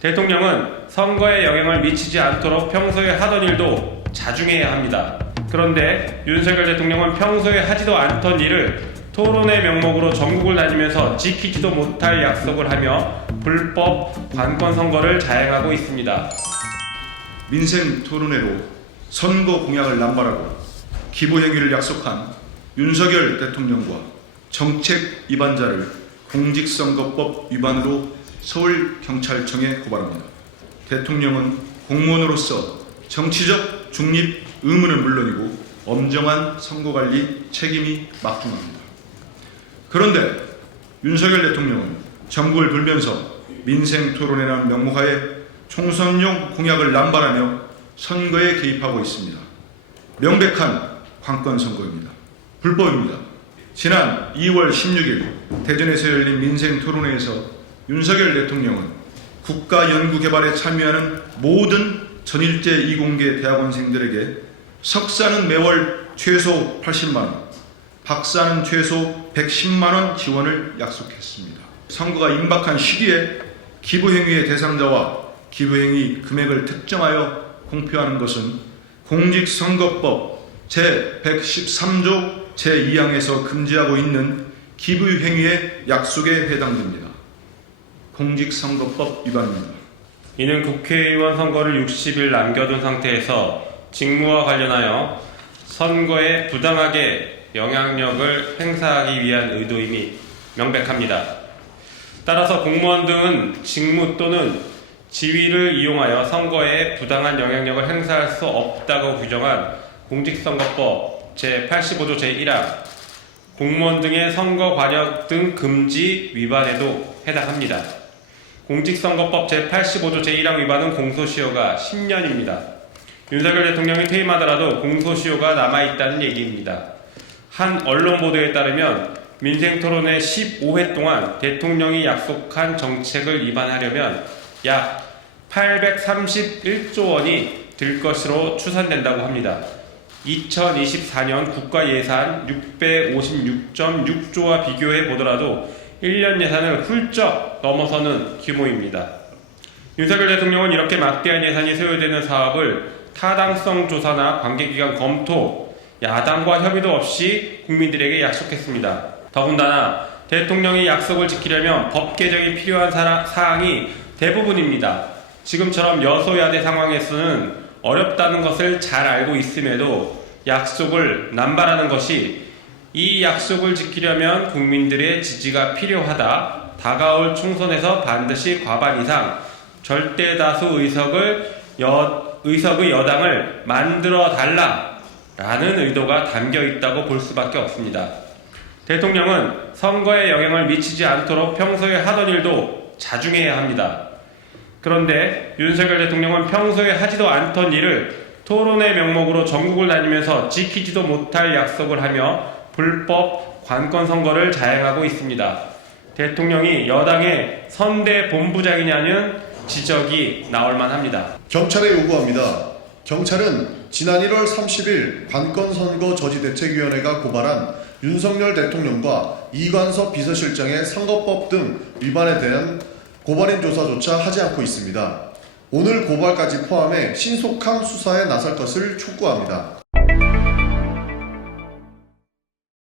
대통령은 선거에 영향을 미치지 않도록 평소에 하던 일도 자중해야 합니다. 그런데 윤석열 대통령은 평소에 하지도 않던 일을 토론의 명목으로 전국을 다니면서 지키지도 못할 약속을 하며 불법 관권 선거를 자행하고 있습니다. 민생 토론회로 선거 공약을 남발하고 기부 행위를 약속한 윤석열 대통령과 정책 위반자를 공직선거법 위반으로 서울경찰청에 고발합니다. 대통령은 공무원으로서 정치적 중립 의무는 물론이고 엄정한 선거관리 책임이 막중합니다. 그런데 윤석열 대통령은 전국을 돌면서 민생 토론회라는 명목하에 총선용 공약을 남발하며 선거에 개입하고 있습니다. 명백한 관권 선거입니다. 불법입니다. 지난 2월 16일 대전에서 열린 민생 토론회에서 윤석열 대통령은 국가연구개발에 참여하는 모든 전일제 이공계 대학원생들에게 석사는 매월 최소 80만 원, 박사는 최소 110만 원 지원을 약속했습니다. 선거가 임박한 시기에 기부행위의 대상자와 기부행위 금액을 특정하여 공표하는 것은 공직선거법 제113조 제2항에서 금지하고 있는 기부행위의 약속에 해당됩니다. 공직선거법 위반입니다. 이는 국회의원 선거를 60일 남겨둔 상태에서 직무와 관련하여 선거에 부당하게 영향력을 행사하기 위한 의도임이 명백합니다. 따라서 공무원 등은 직무 또는 지위를 이용하여 선거에 부당한 영향력을 행사할 수 없다고 규정한 공직선거법 제85조 제1항 공무원 등의 선거 관여 등 금지 위반에도 해당합니다. 공직선거법 제85조 제1항 위반은 공소시효가 10년입니다. 윤석열 대통령이 퇴임하더라도 공소시효가 남아있다는 얘기입니다. 한 언론 보도에 따르면 민생토론회 15회 동안 대통령이 약속한 정책을 위반하려면 약 831조 원이 들 것으로 추산된다고 합니다. 2024년 국가예산 656.6조와 비교해 보더라도 1년 예산을 훌쩍 넘어서는 규모입니다. 윤석열 대통령은 이렇게 막대한 예산이 소요되는 사업을 타당성 조사나 관계기관 검토, 야당과 협의도 없이 국민들에게 약속했습니다. 더군다나 대통령이 약속을 지키려면 법 개정이 필요한 사항이 대부분입니다. 지금처럼 여소야대 상황에서는 어렵다는 것을 잘 알고 있음에도 약속을 남발하는 것이 이 약속을 지키려면 국민들의 지지가 필요하다. 다가올 총선에서 반드시 과반 이상 절대 다수 의석의 여당을 만들어 달라라는 의도가 담겨 있다고 볼 수밖에 없습니다. 대통령은 선거에 영향을 미치지 않도록 평소에 하던 일도 자중해야 합니다. 그런데 윤석열 대통령은 평소에 하지도 않던 일을 토론의 명목으로 전국을 다니면서 지키지도 못할 약속을 하며 불법 관권 선거를 자행하고 있습니다. 대통령이 여당의 선대 본부장이냐는 지적이 나올 만합니다. 경찰에 요구합니다. 경찰은 지난 1월 30일 관권선거 저지대책위원회가 고발한 윤석열 대통령과 이관섭 비서실장의 선거법 등 위반에 대한 고발인 조사조차 하지 않고 있습니다. 오늘 고발까지 포함해 신속한 수사에 나설 것을 촉구합니다.